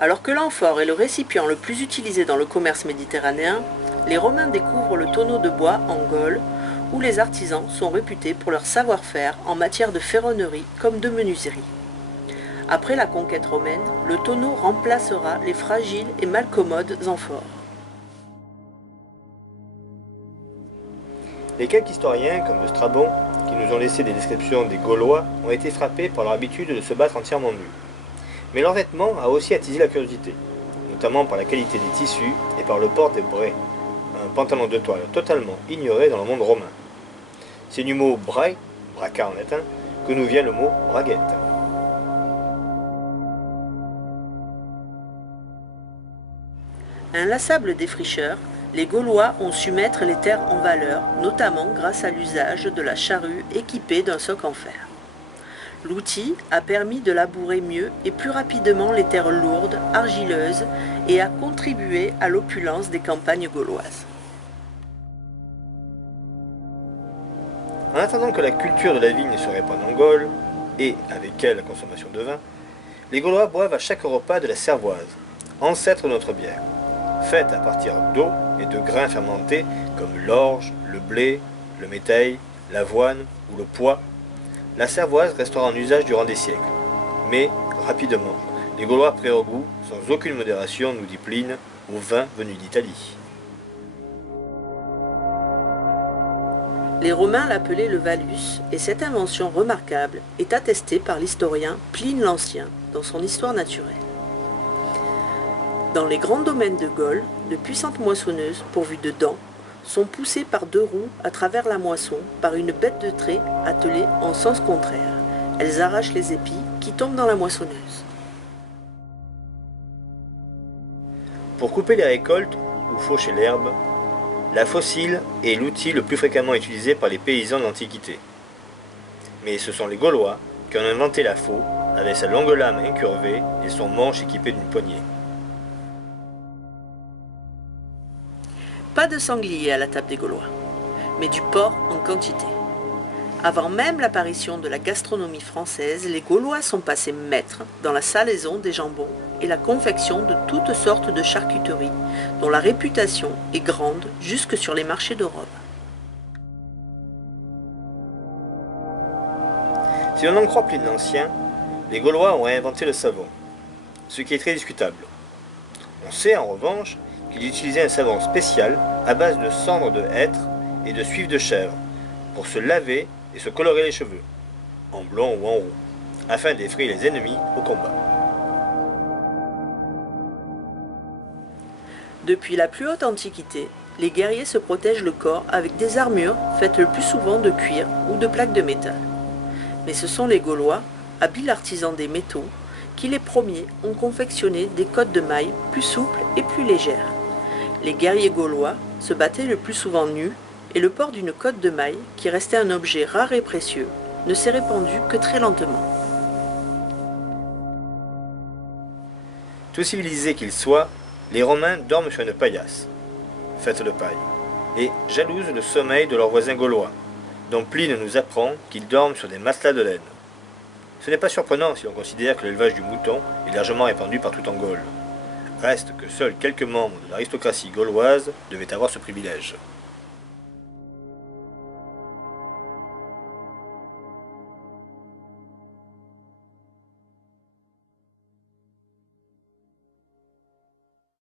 Alors que l'amphore est le récipient le plus utilisé dans le commerce méditerranéen, les Romains découvrent le tonneau de bois en Gaule, où les artisans sont réputés pour leur savoir-faire en matière de ferronnerie comme de menuiserie. Après la conquête romaine, le tonneau remplacera les fragiles et malcommodes amphores. Les quelques historiens, comme Strabon, qui nous ont laissé des descriptions des Gaulois, ont été frappés par leur habitude de se battre entièrement nus. Mais leur vêtement a aussi attisé la curiosité, notamment par la qualité des tissus et par le port des braies, un pantalon de toile totalement ignoré dans le monde romain. C'est du mot brae, braca en latin, que nous vient le mot braguette. Inlassables défricheurs, les Gaulois ont su mettre les terres en valeur, notamment grâce à l'usage de la charrue équipée d'un soc en fer. L'outil a permis de labourer mieux et plus rapidement les terres lourdes, argileuses, et a contribué à l'opulence des campagnes gauloises. En attendant que la culture de la vigne se répande en Gaule, et avec elle la consommation de vin, les Gaulois boivent à chaque repas de la cervoise, ancêtre de notre bière, faite à partir d'eau et de grains fermentés comme l'orge, le blé, le métail, l'avoine ou le pois. La cervoise restera en usage durant des siècles, mais rapidement, les Gaulois prirent goût, sans aucune modération, nous dit Pline, au vin venu d'Italie. Les Romains l'appelaient le valus, et cette invention remarquable est attestée par l'historien Pline l'Ancien dans son Histoire naturelle. Dans les grands domaines de Gaule, de puissantes moissonneuses pourvues de dents sont poussées par deux roues à travers la moisson par une bête de trait attelée en sens contraire. Elles arrachent les épis qui tombent dans la moissonneuse. Pour couper les récoltes ou faucher l'herbe, la faucille est l'outil le plus fréquemment utilisé par les paysans de l'Antiquité. Mais ce sont les Gaulois qui ont inventé la faux, avec sa longue lame incurvée et son manche équipé d'une poignée. Pas de sanglier à la table des Gaulois, mais du porc en quantité. Avant même l'apparition de la gastronomie française, les Gaulois sont passés maîtres dans la salaison des jambons et la confection de toutes sortes de charcuteries, dont la réputation est grande jusque sur les marchés de Rome. Si l'on en croit Pline l'Ancien, les Gaulois ont réinventé le savon, ce qui est très discutable. On sait en revanche qu'ils utilisaient un savon spécial à base de cendres de hêtre et de suif de chèvre pour se laver et se colorer les cheveux, en blond ou en roux, afin d'effrayer les ennemis au combat. Depuis la plus haute antiquité, les guerriers se protègent le corps avec des armures faites le plus souvent de cuir ou de plaques de métal. Mais ce sont les Gaulois, habiles artisans des métaux, qui les premiers ont confectionné des cottes de mailles plus souples et plus légères. Les guerriers gaulois se battaient le plus souvent nus, et le port d'une cotte de maille, qui restait un objet rare et précieux, ne s'est répandu que très lentement. Tout civilisés qu'ils soient, les Romains dorment sur une paillasse, faite de paille, et jalousent le sommeil de leurs voisins gaulois, dont Pline nous apprend qu'ils dorment sur des matelas de laine. Ce n'est pas surprenant si l'on considère que l'élevage du mouton est largement répandu partout en Gaule. Reste que seuls quelques membres de l'aristocratie gauloise devaient avoir ce privilège.